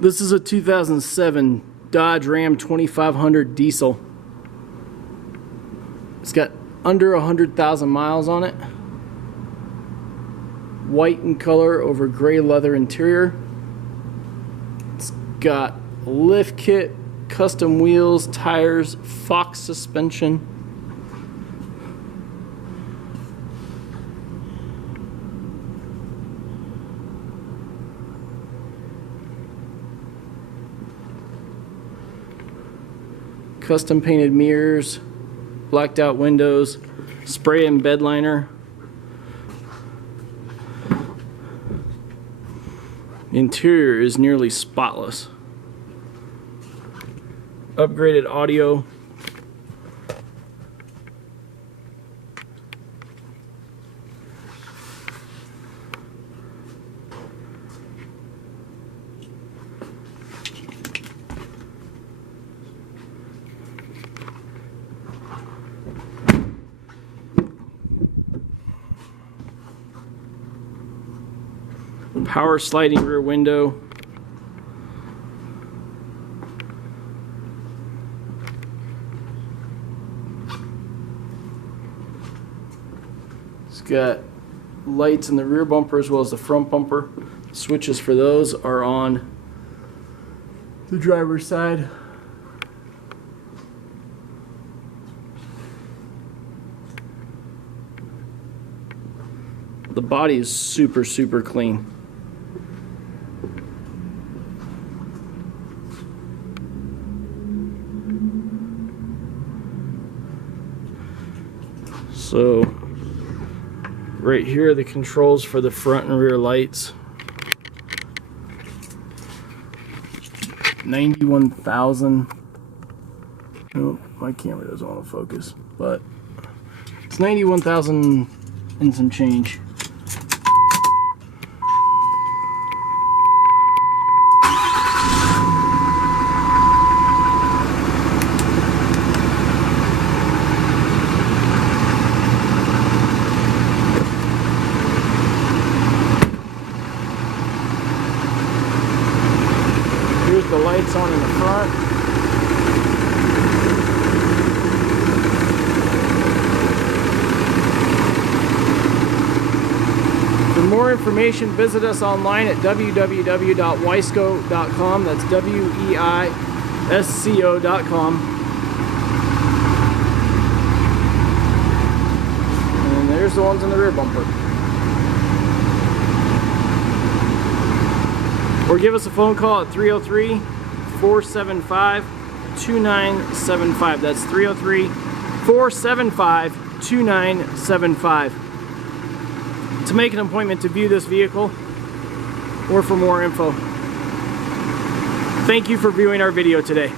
This is a 2007 Dodge Ram 2500 diesel. It's got under 100,000 miles on it. White in color over gray leather interior. It's got a lift kit, custom wheels, tires, Fox suspension. Custom painted mirrors, blacked out windows, spray and bed liner. The interior is nearly spotless. Upgraded audio. Power sliding rear window. It's got lights in the rear bumper as well as the front bumper. Switches for those are on the driver's side. The body is super clean. So right here are the controls for the front and rear lights. 91,000. Oh, my camera doesn't want to focus, but it's 91,000 and some change. Here's the lights on in the front. For more information, visit us online at www.weisco.com. That's WEISCO.com. And there's the ones in the rear bumper. Or give us a phone call at 303-475-2975. That's 303-475-2975. To make an appointment to view this vehicle or for more info. Thank you for viewing our video today.